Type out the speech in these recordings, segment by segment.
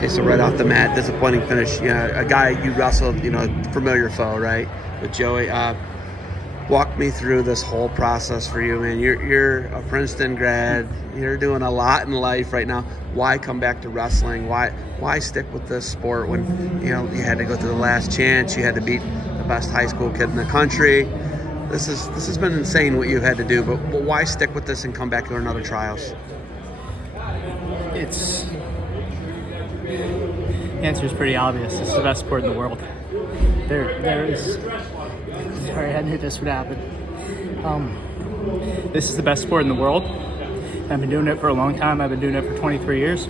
Okay, so right off the mat, disappointing finish. A guy you wrestled, familiar foe, right? With Joey. Walk me through this whole process for you, man. You're a Princeton grad. You're doing a lot in life right now. Why come back to wrestling? Why stick with this sport when you had to go through the last chance? You had to beat the best high school kid in the country. This has been insane what you've had to do, but why stick with this and come back to another trials? The answer is pretty obvious. This is the best sport in the world. There is. Sorry, I knew this would happen. This is the best sport in the world. I've been doing it for a long time. I've been doing it for 23 years.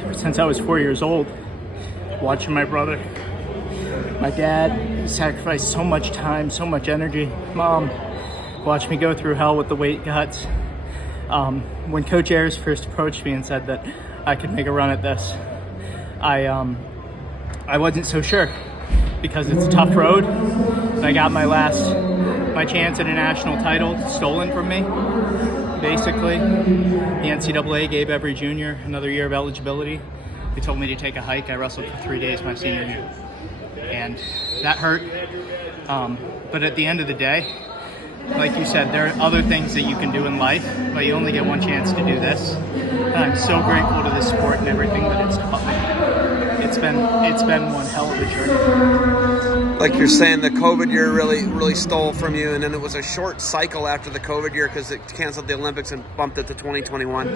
Ever since I was 4 years old, watching my brother, my dad sacrificed so much time, so much energy. Mom watched me go through hell with the weight cuts. When Coach Ayers first approached me and said that I could make a run at this, I wasn't so sure because it's a tough road. And I got my chance at a national title stolen from me. Basically, the NCAA gave every junior another year of eligibility. They told me to take a hike. I wrestled for 3 days my senior year, and that hurt. But at the end of the day, like you said, there are other things that you can do in life, but you only get one chance to do this. And I'm so grateful to this sport and everything that it's taught me. It's been one hell of a journey. Like you're saying, the COVID year really stole from you, and then it was a short cycle after the COVID year because it canceled the Olympics and bumped it to 2021.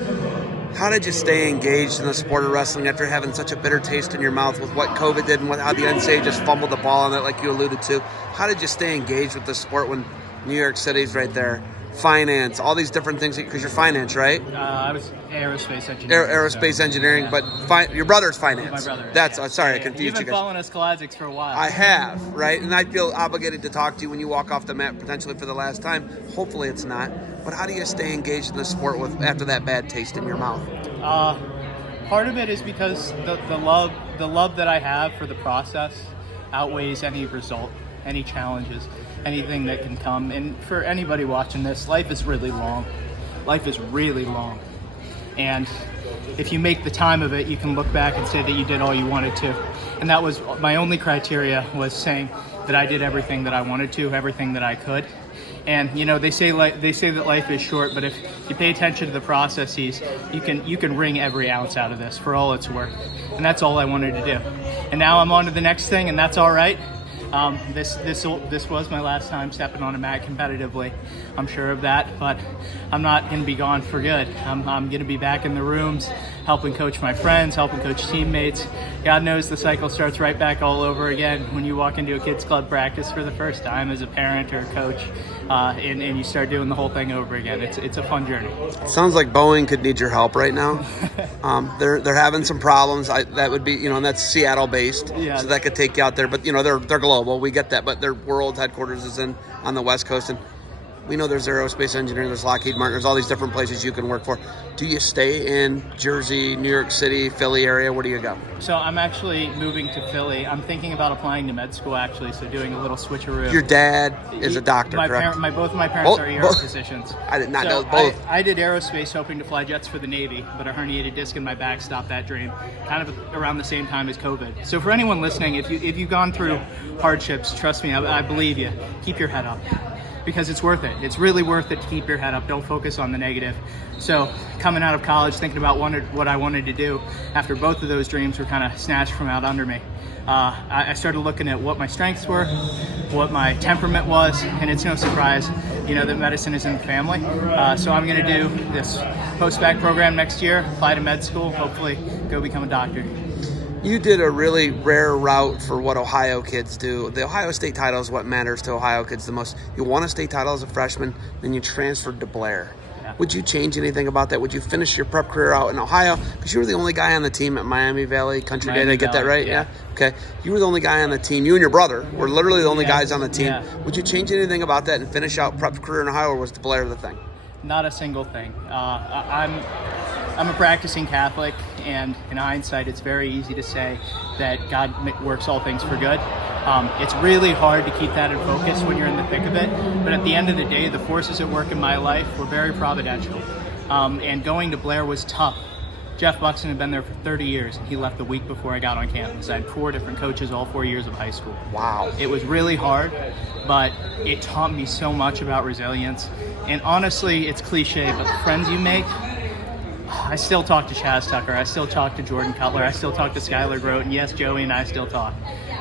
How did you stay engaged in the sport of wrestling after having such a bitter taste in your mouth with what COVID did and how the NCAA just fumbled the ball on it, like you alluded to? How did you stay engaged with the sport when New York City's right there? Finance, all these different things, because you're finance, right? I was aerospace engineering. Aerospace engineering, yeah. But your brother's finance. My brother. That's yeah. sorry, yeah. I confused you guys. You've been following us Kolodzik for a while. I have, right? And I feel obligated to talk to you when you walk off the mat, potentially for the last time. Hopefully it's not. But how do you stay engaged in the sport after that bad taste in your mouth? Part of it is because the love that I have for the process outweighs any result, any challenges, anything that can come. And for anybody watching this, life is really long. Life is really long. And if you make the time of it, you can look back and say that you did all you wanted to. And that was my only criteria, was saying that I did everything that I wanted to, everything that I could. And they say that life is short, but if you pay attention to the processes, you can wring every ounce out of this for all it's worth. And that's all I wanted to do. And now I'm on to the next thing, and that's all right. This was my last time stepping on a mat competitively. I'm sure of that, but I'm not going to be gone for good. I'm going to be back in the rooms, helping coach my friends, helping coach teammates. God knows the cycle starts right back all over again when you walk into a kids club practice for the first time as a parent or a coach, and you start doing the whole thing over again. It's a fun journey. It sounds like Boeing could need your help right now. They're having some problems. That would be, and that's Seattle based, yeah. So that could take you out there. But they're global. We get that, but their world headquarters is on the West Coast, and we know there's aerospace engineering, there's Lockheed Martin, there's all these different places you can work for. Do you stay in Jersey, New York City, Philly area? Where do you go? So I'm actually moving to Philly. I'm thinking about applying to med school, actually, so doing a little switcheroo. Your dad is a doctor, correct? Both of my parents are ER physicians. I did not know both. I did aerospace hoping to fly jets for the Navy, but a herniated disc in my back stopped that dream, kind of around the same time as COVID. So for anyone listening, if you've gone through hardships, trust me, I believe you. Keep your head up, because it's worth it. It's really worth it to keep your head up. Don't focus on the negative. So coming out of college, thinking about what I wanted to do after both of those dreams were kind of snatched from out under me. I started looking at what my strengths were, what my temperament was, and it's no surprise, that medicine is in the family. So I'm going to do this post-bac program next year, apply to med school, hopefully go become a doctor. You did a really rare route for what Ohio kids do. The Ohio State title is what matters to Ohio kids the most. You won a state title as a freshman, then you transferred to Blair. Yeah. Would you change anything about that? Would you finish your prep career out in Ohio? Because you were the only guy on the team at Miami Valley Country Day. Did I get that right? Yeah. Okay. You were the only guy on the team. You and your brother were literally the only guys on the team. Yeah. Would you change anything about that and finish out prep career in Ohio, or was Blair the thing? Not a single thing. I'm a practicing Catholic, and in hindsight, it's very easy to say that God works all things for good. It's really hard to keep that in focus when you're in the thick of it, but at the end of the day, the forces at work in my life were very providential. And going to Blair was tough. Jeff Buxton had been there for 30 years, and he left the week before I got on campus. I had 4 different coaches all 4 years of high school. Wow. It was really hard, but it taught me so much about resilience. And honestly, it's cliche, but the friends you make, I still talk to Chaz Tucker. I still talk to Jordan Cutler. I still talk to Skylar Grote. And yes, Joey and I still talk.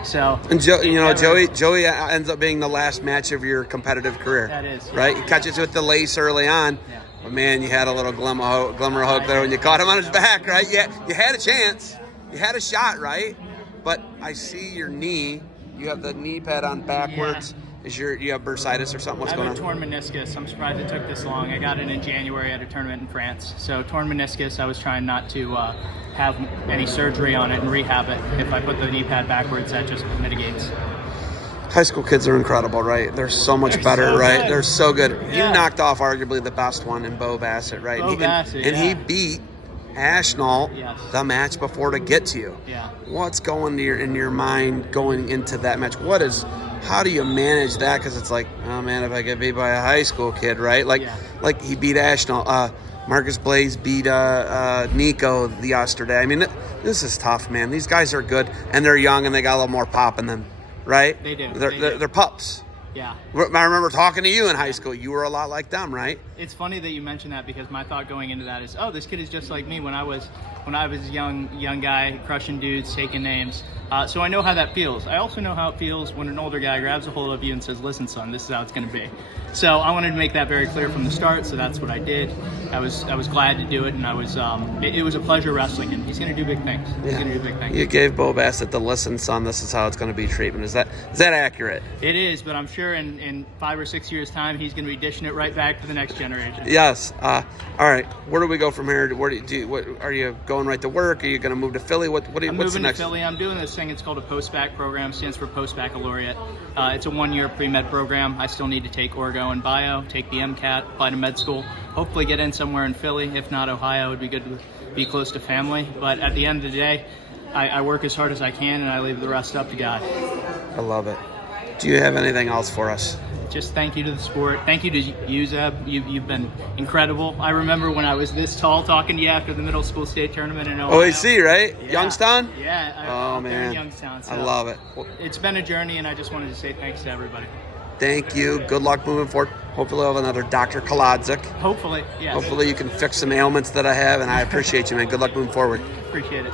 So, and Joey ends up being the last match of your competitive career. That is. Right? You catches with the lace early on. Yeah. But man, you had a little glimmer of hope there when you caught him on his back, right? Yeah, you had a chance. You had a shot, right? But I see your knee. You have the knee pad on backwards. Yeah. You have bursitis or something? What's going on? I have a torn meniscus. I'm surprised it took this long. I got it in January at a tournament in France. So torn meniscus, I was trying not to have any surgery on it and rehab it. If I put the knee pad backwards, that just mitigates. High school kids are incredible, right? They're so much better, so right? good. They're so good. Yeah. You knocked off arguably the best one in Bo Bassett, right? And he beat Ashnault the match before to get to you. Yeah. What's going in your mind going into that match? How do you manage that? Because it's like, oh man, if I get beat by a high school kid, right? Like he beat Ashnault. Marcus Blaze beat Nico yesterday. I mean, this is tough, man. These guys are good, and they're young, and they got a little more pop in them, right? They do. They're pups. Yeah. I remember talking to you in high school. You were a lot like them, right? It's funny that you mentioned that because my thought going into that is, oh, this kid is just like me when I was a young guy, crushing dudes, taking names. So I know how that feels. I also know how it feels when an older guy grabs a hold of you and says, listen, son, this is how it's going to be. So I wanted to make that very clear from the start, so that's what I did. I was glad to do it, and I was it was a pleasure wrestling him. He's going to do big things. He's going to do big things. You gave Bo Bassett the listen, son, this is how it's going to be treatment. Is that accurate? It is, but I'm sure in 5 or 6 years' time, he's going to be dishing it right back to the next generation. Yes. All right. Where do we go from here? What are you going right to work? Are you going to move to Philly? I'm what's the moving next? to Philly. I'm doing this thing. It's called a post-bac program. Stands for post-baccalaureate. It's a 1-year pre-med program. I still need to take Orgo and Bio, take the MCAT, apply to med school. Hopefully get in somewhere in Philly. If not Ohio, it would be good to be close to family. But at the end of the day, I work as hard as I can, and I leave the rest up to God. I love it. Do you have anything else for us? Just thank you to the sport. Thank you to you, Zeb. You've been incredible. I remember when I was this tall talking to you after the middle school state tournament in Ohio. OAC, right? Yeah. Youngstown? Yeah. Oh, man. In Youngstown. So I love it. It's been a journey, and I just wanted to say thanks to everybody. Thank you. Good luck moving forward. Hopefully we'll have another Dr. Kolodzik. Hopefully, yes. Hopefully you can fix some ailments that I have, and I appreciate you, man. Good luck moving forward. Appreciate it.